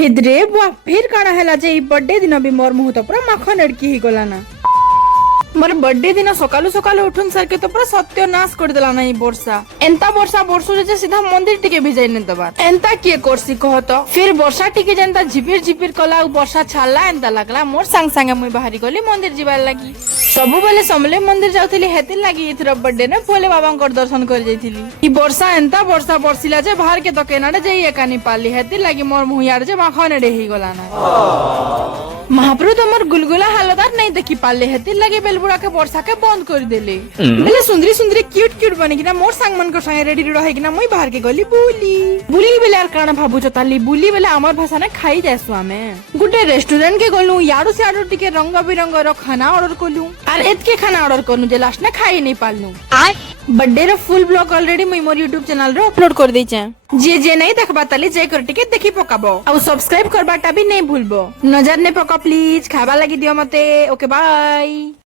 हिद्रे बुआ फिर काना हैला जे ई बर्थडे दिन भी मोर मुह तो पूरा माखन अड़की ही गला ना मोर बर्थडे दिन सकालू सकालू उठुन सर के तो पूरा सत्यानाश कर देला ना ई वर्षा एंता वर्षा बरसु जे सीधा मंदिर टिके भिजाई ने दबार एंता किए करसी कह तो फिर वर्षा टिके जेंता झिपिर झिपिर कला वर्षा छाला एंता लागला मोर संग संगे मुई बाहरी गली मंदिर जिबार लागी सबु बेले समले मंदिर जाउथली हेति लागी इथर बर्थडे ने भोले बाबा दर्शन कर जाइथिली ई वर्षा एंता वर्षा बरसिला जे बाहर के तो केनाडे जे एकानी पाली हेति लागी मोर मुहियार जे माखन रे ही गला ना महाप्रभु तो मोर गुलगुला हालदार नहीं देखी पाले हेति लागी बेलबुड़ा के वर्षा के बंद कर देले बेले सुंदरी सुंदरी क्यूट क्यूट बनी किना मोर संग मन को संगे रेडी रहे किना मुई बाहर के गली बुली बुली बेले यार काना भाबु चताली बुली बेले हमर भाषा ने खाई जासु आमे गुटे रेस्टोरेंट के गलु याडू से याडू टिके रंग बिरंग रो खाना ऑर्डर कोलु और एतके खाना ऑर्डर करनु जे लास्ट ने खाई नहीं पालनु आय बर्थडे रो फुल ब्लॉग ऑलरेडी मुई मोर YouTube चैनल रे अपलोड कर दै छै जे नहीं देखबा ताली जे कर टिके देखि पकाबो और सब्सक्राइब करबाटा भी नहीं भूलबो नजर ने पका प्लीज खाबा लगी दियो मते ओके बाय।